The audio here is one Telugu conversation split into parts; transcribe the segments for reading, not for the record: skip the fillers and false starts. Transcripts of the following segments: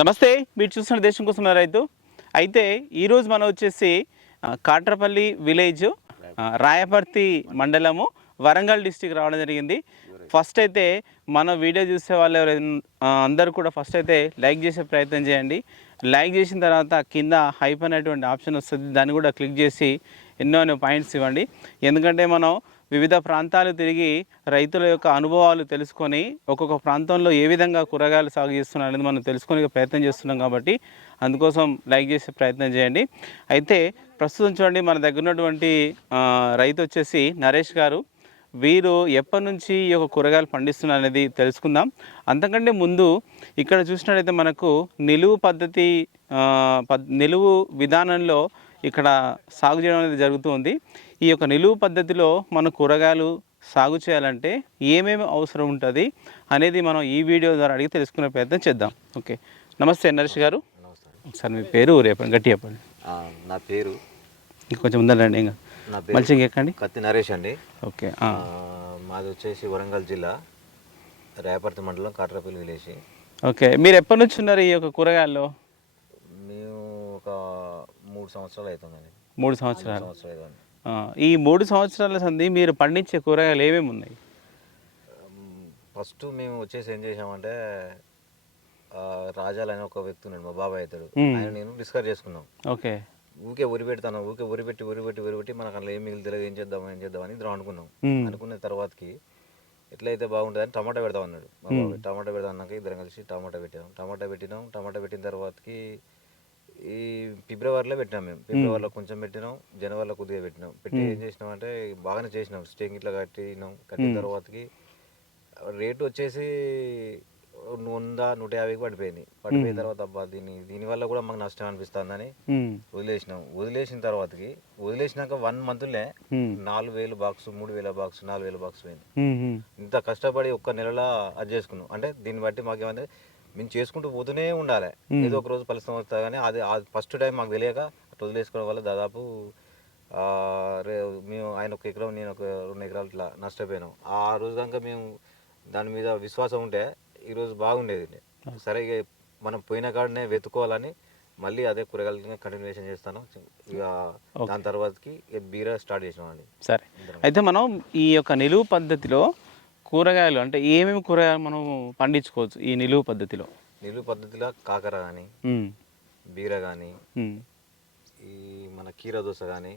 నమస్తే, మీరు చూస్తున్న దేశం కోసం రైతు. అయితే ఈరోజు మనం వచ్చేసి కాట్రపల్లి విలేజ్, రాయపర్తి మండలము, వరంగల్ డిస్టిక్ రావడం జరిగింది. ఫస్ట్ అయితే మన వీడియో చూసే వాళ్ళు అందరూ కూడా ఫస్ట్ అయితే లైక్ చేసే ప్రయత్నం చేయండి. లైక్ చేసిన తర్వాత కింద హైప్ అనేటువంటి ఆప్షన్ వస్తుంది, దాన్ని కూడా క్లిక్ చేసి ఎన్నో పాయింట్స్ ఇవ్వండి. ఎందుకంటే మనం వివిధ ప్రాంతాలు తిరిగి రైతుల యొక్క అనుభవాలు తెలుసుకొని ఒక్కొక్క ప్రాంతంలో ఏ విధంగా కూరగాయలు సాగు చేస్తున్నారు అనేది మనం తెలుసుకునే ప్రయత్నం చేస్తున్నాం. కాబట్టి అందుకోసం లైక్ చేసే ప్రయత్నం చేయండి. అయితే ప్రస్తుతం చూడండి, మన దగ్గర ఉన్నటువంటి రైతు వచ్చేసి నరేష్ గారు. వీరు ఎప్పటి నుంచి ఈ యొక్క కూరగాయలు పండిస్తున్నారు అనేది తెలుసుకుందాం. అంతకంటే ముందు ఇక్కడ చూసినట్లయితే మనకు నిలువు విధానంలో ఇక్కడ సాగు చేయడం అనేది జరుగుతుంది. ఈ యొక్క నిలువు పద్ధతిలో మన కూరగాయలు సాగు చేయాలంటే ఏమేమి అవసరం ఉంటుంది అనేది మనం ఈ వీడియో ద్వారా అడిగి తెలుసుకునే ప్రయత్నం చేద్దాం. ఓకే, నమస్తే నరేష్ గారు. సార్ మీ పేరు రేపండి, గట్టి చెప్పండి. నా పేరు కొంచెం ఉందండి, ఇంకా మంచి ఇంకెక్కండి. కత్తి నరేష్ అండి. ఓకే, మాది వచ్చేసి వరంగల్ జిల్లా, రాయపర్తి మండలం, కాట్రపల్లి విలేజ్. ఓకే, మీరు ఎప్పటి నుంచి ఉన్నారు ఈ యొక్క కూరగాయల్లో? మేము ఒక 3 సంవత్సరాలు అవుతుందండి. 3 సంవత్సరాలు. ఈ 3 సంవత్సరాల సంది మీరు పండించే కూరగాయలు ఏమేమి ఉన్నాయి? ఫస్ట్ మేము వచ్చేసి ఏం చేసామంటే, రాజాలు అని ఒక వ్యక్తి ఉన్నాడు, మా బాబాయ్ అవుతాడు, ఆయన నేను డిస్కస్ చేసుకున్నాం. ఓకే, ఊరికే పెడతాను, ఊరికే ఉరిపెట్టి మనకు అట్లా ఏం మిగిలితే ఏం చేద్దామని ఇద్దరం అనుకున్నాం. అనుకున్న తర్వాతకి ఎట్లయితే బాగుంటుంది అని టమాటా పెడదాం అన్నాడు మా బాబాయ్. టమాటా పెడదాం అన్నాక ఇద్దరం కలిసి టమాటా పెట్టినాం. టమాటా పెట్టిన తర్వాతకి ఈ ఫిబ్రవరిలో పెట్టినాం. మేము ఫిబ్రవరిలో కొంచెం పెట్టినాం, జనవరిలో కొద్దిగా పెట్టి ఏం చేసినాం అంటే బాగానే చేసినాం. స్టేంగ్ ఇట్లా కట్టిన తర్వాతకి రేటు వచ్చేసి 100-150కి పడిపోయిన తర్వాత అబ్బా దీనివల్ల కూడా మాకు నష్టం అనిపిస్తుందని వదిలేసిన తర్వాతకి వదిలేసినాక 1 మంత్లే 4,000 బాక్స్, 3,000 బాక్స్, 4,000 బాక్స్ పోయింది. ఇంత కష్టపడి ఒక్క నెలలో అది చేసుకున్నాం. అంటే దీన్ని బట్టి మాకేమంటే మేము చేసుకుంటూ పోతూనే ఉండాలి, ఏదో ఒక రోజు ఫలితం వస్తా. కానీ అది ఫస్ట్ టైం మాకు తెలియక అట్లా వదిలేసుకోవడం వల్ల దాదాపు మేము ఆయన 1 ఎకరం, నేను ఒక 2 ఎకరాలు ఇట్లా నష్టపోయినాం. ఆ రోజు కనుక మేము దాని మీద విశ్వాసం ఉంటే ఈరోజు బాగుండేది. సరే, మనం పోయిన కాడనే వెతుకోవాలని మళ్ళీ అదే కూరగాయలు కంటిన్యూషన్ చేస్తాను. ఇక దాని తర్వాతకి బీరా స్టార్ట్ చేసినామండి. సరే, అయితే మనం ఈ యొక్క నిలువు పద్ధతిలో కూరగాయలు అంటే ఏమేమి కూరగాయలు మనం పండించుకోవచ్చు ఈ నిలువు పద్ధతిలో? నిలువు పద్ధతిలో కాకర కానీ, బీర కానీ, ఈ మన కీర దోస కానీ,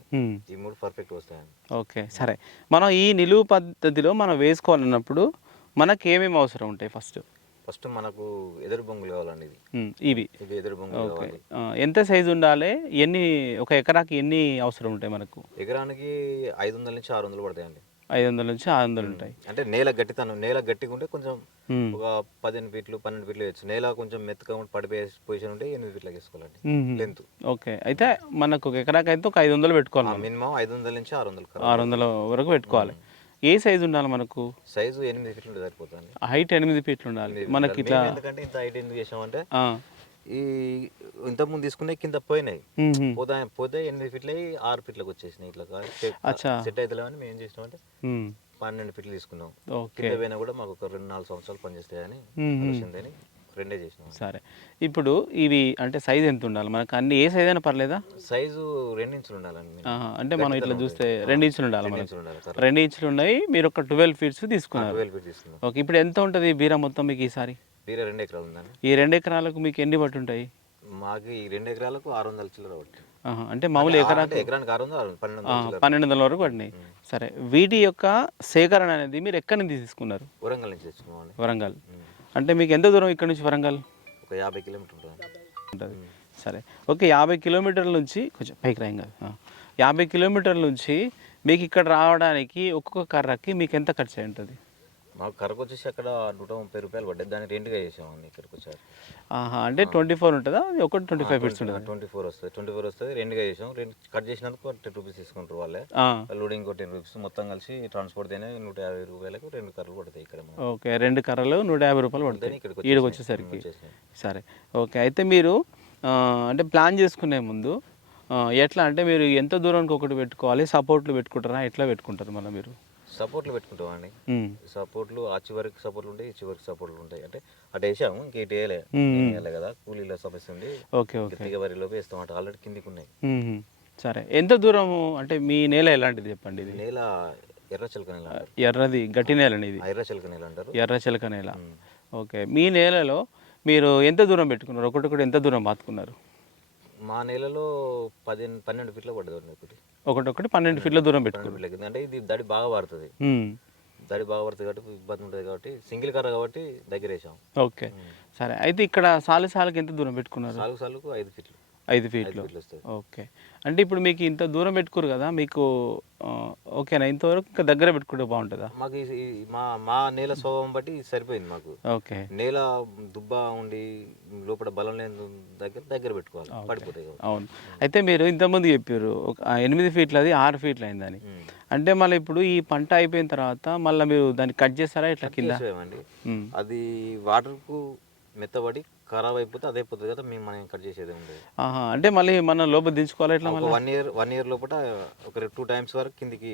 ఈ 3 పర్ఫెక్ట్ వస్తాయండి. ఓకే, సరే, మనం ఈ నిలువు పద్ధతిలో మనం వేసుకోవాలన్నప్పుడు మనకి ఏమేమి అవసరం ఉంటాయి? ఫస్ట్ మనకు ఎదురు బొంగులు కావాలండి. ఇవి ఎదురు బొంగులు కావాలి. ఎంత సైజు ఉండాలి? ఒక ఎకరాకి ఎన్ని అవసరం ఉంటాయి మనకు? ఎకరానికి 500 నుంచి 600 పడతాయండి. 500 నుంచి 600 ఉంటాయి. అంటే నేల గట్టిగా ఉంటే కొంచెం ఒక 15 ఫీట్లు 12 ఫీట్లు వేయచ్చు. నేల కొంచెం మెత్తగా పడిపోయే పొజిషన్ ఉంటే 8 ఫీట్లకి వేసుకోవాలండి లెంత్. ఓకే, అయితే మనకు ఒక ఎకరాకి అయితే ఒక 500 పెట్టుకోవాలి. మినిమం 500 నుంచి 600 వరకు పెట్టుకోవాలి. ఏ సైజు ఉండాలి మనకు? సైజు 8 ఫీట్లు సరిపోతుంది. హైట్ 8 ఫీట్లు ఉండాలి మనకి. ఇట్లా ఎందుకంటే ఇంత హైట్ ఎందుకు చేసామంటే, ఈ ఇంతకుముందు తీసుకునే కింద పోయినాయి, పోతే 8 ఫీట్లు 6 ఫీట్లకు వచ్చేసినాయి. ఇట్లా సెట్ అవుతలేమని మేము ఏం చేసినామంటే 12 ఫీట్లు తీసుకున్నాం. కింద పోయినా కూడా మాకు ఒక 2-4 సంవత్సరాలు పనిచేస్తాయని వచ్చిందని 2 చేసినాం. సరే, ఇప్పుడు ఇవి అంటే సైజ్ ఎంత ఉండాలి మనకు? అన్ని ఏ సైజ్ అయినా పర్లేదా? సైజు 2 ఇంచులు ఉండాలండి. అంటే మనం ఇట్లా చూస్తే 2 ఇంచులు ఉండాలి మనకు. 2 ఇంచులు ఉన్నాయి. మీరు ఒక 12 ఫీట్స్ తీసుకున్నారు. 12 ఫీట్ తీసుకున్నాం. ఓకే, ఇప్పుడు ఎంత ఉంటుంది బీరా మొత్తం మీకు ఈసారి? బీరా 2 ఎకరాలు ఉందండి. ఈ 2 ఎకరాలకు మీకు ఎన్ని పట్టు ఉంటాయి? మాకు ఈ 2 ఎకరాలకు 600 చిల్లర పట్టు. అంటే మామూలు ఎకరానికి 1200 వరకు పడినాయి. సరే, వీటి యొక్క సేకరణ అనేది మీరు ఎక్కడి నుంచి తీసుకున్నారు? వరంగల్ నుంచి తెచ్చుకున్నాం. వరంగల్ అంటే మీకు ఎంత దూరం ఇక్కడ నుంచి వరంగల్? ఒక 50 కిలోమీటర్లు ఉంటుంది. సరే, ఓకే, 50 కిలోమీటర్ల నుంచి కొంచెం పైకి రాయం కాదు, 50 కిలోమీటర్ల నుంచి మీకు ఇక్కడ రావడానికి ఒక్కొక్క కర్రకి మీకు ఎంత ఖర్చు అయి ఉంటుంది? మాకు కర్రకు వచ్చేసి అక్కడ 130 రూపాయలు పడ్డది. దాన్ని రెంట్గా చేసామండి ఇక్కడికి వచ్చారు. అంటే 24 ఉంటుందా? ఒకటి 25 ఫీట్స్ ఉంటుంది. 24 వస్తుంది. రెంట్గా చేసాం. కట్ చేసినందుకు 10 రూపీస్ తీసుకుంటారు వాళ్ళే. లోడింగ్ 10 రూపీస్, మొత్తం కలిసి ట్రాన్స్పోర్ట్ తేనే 150 రూపాయలకు 2 కర్రలు పడతాయి ఇక్కడ. ఓకే, 2 కర్రలు 150 రూపాయలు పడతాయి ఇక్కడికి వచ్చేసరికి. సరే, ఓకే, అయితే మీరు అంటే ప్లాన్ చేసుకునే ముందు ఎట్లా అంటే మీరు ఎంత దూరానికి ఒకటి పెట్టుకోవాలి? సపోర్ట్లు పెట్టుకుంటారా? ఎట్లా పెట్టుకుంటారు మళ్ళీ మీరు? సపోర్ట్లు పెట్టుకుంటామండి. ఉమ్, సపోర్ట్లు ఆ చివరికి సపోర్ట్లు ఉంటాయి, ఈ చివరికి సపోర్ట్లు ఉంటాయి. అంటే అటు వేసాము, ఇంక ఇటు వేయలే. వేయలే కదా, కూలీల సమస్య ఉంది. Okay okay. తీగ వరిలోపు వేస్తాం అంటే ఆల్రెడీ కిందికి ఉన్నాయి. ఉమ్, సరే. ఎంత దూరము అంటే మీ నేల ఎలాంటిది చెప్పండి? ఇది నేల ఎర్ర చిలక నేల అంటారు. ఎర్రది గట్టి నేలని ఇది ఎర్ర చిలక నేల అంటారు. ఎర్ర చిలక నేల. ఓకే. మీ నేలలో మీరు ఎంత దూరం పెట్టుకున్నారు? ఒకటి ఎంత దూరం పాతుకున్నారు? మా నేలలో 12 ఫీట్ల పడ్డది ఒకటి. ఒకటి 12 ఫీట్ల దూరం 12 పెట్టుకున్నారు. ఫీట్ల కింద. అంటే ఇది దడి బాగా పడుతుంది. దడి బాగా పడుతుంది కాబట్టి ఇబ్బంది ఉంటుంది కాబట్టి సింగిల్ కర్ర కాబట్టి దగ్గర వేసాం. ఓకే, సరే. అయితే ఇక్కడ సాలుకి ఎంత దూరం పెట్టుకున్నారు? సాలుకు 5 ఫీట్లు. 5 ఫీట్లు. వస్తుంది. ఓకే. అంటే ఇప్పుడు మీకు ఇంత దూరం పెట్టుకోరు కదా, మీకు ఓకేనా? ఇంతవరకు ఇంకా దగ్గర పెట్టుకుంటే బాగుంటుందా? మాకు మా నేల స్వభావం బట్టి ఇది సరిపోయింది మాకు. ఓకే. నేల దుబ్బ ఉండి లోపల బలం లేని దగ్గర పెట్టుకోవాలి, పడిపోతాయి కాబట్టి. అవును. అయితే మీరు ఇంతకుముందు చెప్పారు 8 ఫీట్లది 6 ఫీట్లు అయిందని. అంటే మళ్ళీ ఇప్పుడు ఈ పంట అయిపోయిన తర్వాత మళ్ళీ మీరు దాన్ని కట్ చేస్తారా ఇట్లా కింద? చేసేమండి. అది వాటర్కు మెత్తబడి ఖరాబ్ అయిపోతే అదే అయిపోతుంది కదా, మనం కట్ చేసేది ఉండదు. అంటే మళ్ళీ మనం లోపల దించుకోవాలి ఇట్లా? మళ్ళీ 1 year లోపల ఒక 2 times వరకు కిందికి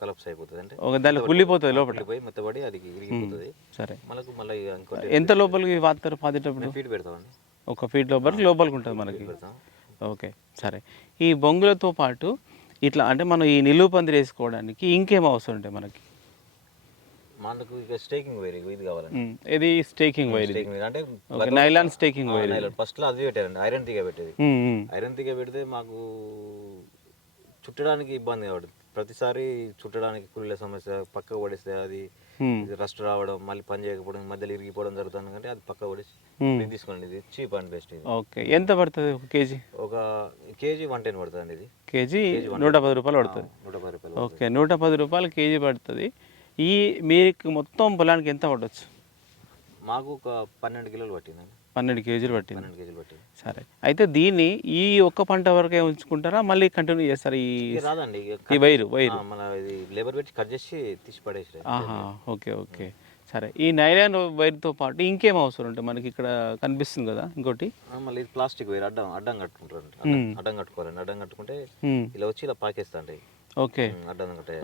కలప్స్ అయిపోతుంది. అంటే ఒక దాంట్లో కుళ్ళిపోతుంది లోపల పోయి మెత్తబడి అది ఇరిగిపోతుంది. సరే. మనకు మళ్ళీ ఇంకోటి ఎంత లోపలికి పాతేటప్పుడు? ఫీట్ పెడతామండి. 1 ఫీట్ లోపలికి ఉంటుంది మనకి. పెడతాం. ఓకే, సరే. ఈ బొంగులతో పాటు ఇట్లా అంటే మనం ఈ నిలువు పందిరి వేసుకోవడానికి ఇంకేం అవసరం ఉంటాయి మనకి? మనకు ఇక స్టేకింగ్ వైర్ ఇది కావాలండి. ఇది స్టేకింగ్ వైర్. అంటే నైలాన్ స్టేకింగ్ వైర్. ఫస్ట్ లో అది పెట్టారండి, ఐరన్ తీగ పెట్టేది. ఐరన్ తీగ పెడితే మాకు చుట్టడానికి ఇబ్బంది కాబట్టి ప్రతిసారి చుట్టడానికి కూలీల సమస్య, పక్కకు పడిస్తే అది రస్ట్ రావడం, మళ్ళీ పని చేయకపోవడం, మధ్యలో ఇరిగిపోవడం జరుగుతుంది. అంటే అది పక్క పడేసి తీసుకోండి. ఇది చీప్ అండ్ బెస్ట్. ఇది ఓకే. ఎంత పడుతుంది ఒక కేజీ? ఒక కేజీ 110 పడుతుంది అండి. ఇది కేజీ 110 రూపాయలు పడుతుంది. 110 రూపాయలు. ఓకే, 110 రూపాయలు కేజీ పడుతుంది. ఈ మీకు మొత్తం పొలానికి ఎంత పడవచ్చు? మాకు ఒక 12 కిలోలు పట్టిందండి. 12 కేజీలు పట్టింది. 12 కేజీలు పట్టింది. సరే. అయితే దీన్ని ఈ ఒక్క పంట వరకే ఉంచుకుంటారా, మళ్ళీ కంటిన్యూ చేస్తారా? రాదండి, ఈ వైరు మన ఇది లేబర్ పెట్టి కట్ చేసి తీసి పడేసి. ఓకే ఓకే, సరే. ఈ నైలాన్ వైర్తో పాటు ఇంకేం అవసరం ఉంటుంది మనకి? ఇక్కడ కనిపిస్తుంది కదా ఇంకోటి, మళ్ళీ ఇది ప్లాస్టిక్ వైర్ అడ్డం కట్టుకుంటారు. అడ్డం కట్టుకోవాలండి. అడ్డం కట్టుకుంటే ఇలా వచ్చి ఇలా పాకేస్తాండి. ఓకే. అడ్డం కట్టే.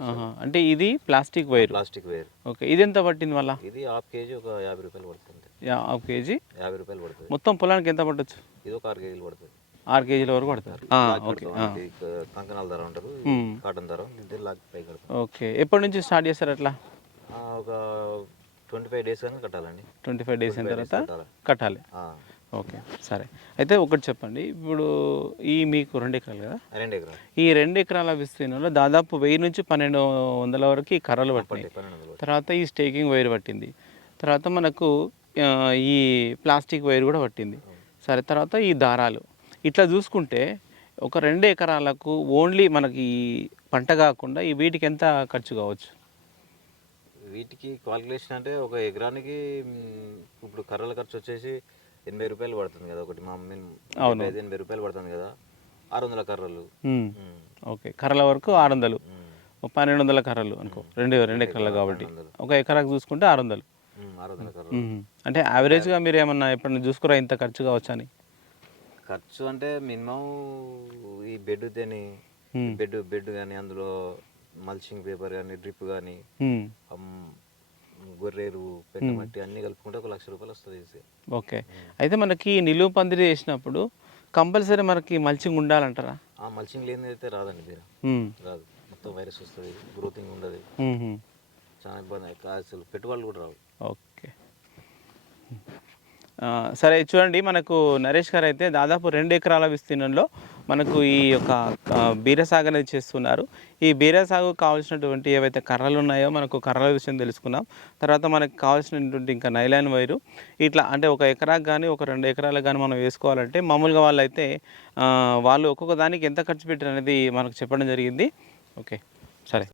అంటే ఇది plastic wire. Plastic wire. Okay. ఇది ఎంత పట్టింది మళ్ళీ? ఇది హాఫ్ కేజీ ఒక 50 రూపాయలు పడుతుంది. హాఫ్ కేజీ 50 రూపాయలు పడుతుంది. మొత్తం పొలానికి ఎంత పట్టచ్చు? ఇది ఒక 6 కేజీలు పడుతుంది. 6 కేజీల వరకు పడుతుంది. ఓకే. కంకణాల ధర ఉంటారు, కాటన్ ధర పై కడతాం. ఓకే. ఎప్పటి నుంచి స్టార్ట్ చేస్తారు అట్లా? ఒక 25 days కానీ కట్టాలండి. 25 days అయిన తర్వాత కట్టాలి. ఓకే, సరే. అయితే ఒకటి చెప్పండి, ఇప్పుడు ఈ మీకు 2 ఎకరాలు కదా? 2 ఎకరాలు. ఈ 2 ఎకరాల విస్తీర్ణంలో దాదాపు 1000 నుంచి 1200 వరకు ఈ కర్రలు పట్టినాయి. తర్వాత ఈ స్టేకింగ్ వైర్ పట్టింది. తర్వాత మనకు ఈ ప్లాస్టిక్ వైర్ కూడా పట్టింది. సరే. తర్వాత ఈ దారాలు. ఇట్లా చూసుకుంటే ఒక 2 ఎకరాలకు ఓన్లీ మనకి పంట కాకుండా ఈ వీటికి ఎంత ఖర్చు కావచ్చు? వీటికి క్వాలిక్యులేషన్ అంటే ఒక ఎకరానికి ఇప్పుడు కర్రల ఖర్చు వచ్చేసి 80 రూపాయలు పడుతుంది కదా ఒకటి. మా 80 రూపాయలు పడుతుంది కదా. 600 కర్రలు. ఓకే. కర్రల వరకు 600, 1200 కర్రలు అనుకో. 2 ఎకరాలు కాబట్టి ఒక ఎకరాకు చూసుకుంటే 600. 600 కర్రలు. అంటే యావరేజ్గా మీరు ఏమన్నా ఎప్పుడన్నా చూసుకురా ఇంత ఖర్చు కావచ్చు అని? ఖర్చు అంటే మినిమం ఈ బెడ్ కానీ, అందులో మల్చింగ్ పేపర్ కానీ, డ్రిప్ కానీ, గొర్రెలు, పెద్ద మట్టి అన్ని కలుపుకుంటే 1 లక్ష రూపాయలు వస్తుంది. ఓకే. అయితే మనకి నిలువు పందిరి వేసినప్పుడు కంపల్సరీ మనకి మల్చింగ్ ఉండాలంటారా? మల్చింగ్ లేని అయితే రాదండి, రాదు. మొత్తం వైరస్ వస్తుంది, గ్రోతింగ్ ఉండదు, చాలా ఇబ్బంది. అసలు పెట్టుబడులు కూడా రావు. ఓకే, సరే. చూడండి, మనకు నరేష్ గారు అయితే దాదాపు 2 ఎకరాల విస్తీర్ణంలో మనకు ఈ యొక్క బీర సాగు అనేది చేస్తున్నారు. ఈ బీర సాగు కావాల్సినటువంటి ఏవైతే కర్రలు ఉన్నాయో మనకు కర్రల విషయం తెలుసుకున్నాం. తర్వాత మనకు కావాల్సినటువంటి ఇంకా నైలాన్ వైరు ఇట్లా అంటే 1 ఎకరాకు కానీ 2 ఎకరాలకు కానీ మనం వేసుకోవాలంటే మామూలుగా వాళ్ళైతే వాళ్ళు ఒక్కొక్క దానికి ఎంత ఖర్చు పెట్టారు అనేది మనకు చెప్పడం జరిగింది. ఓకే, సరే.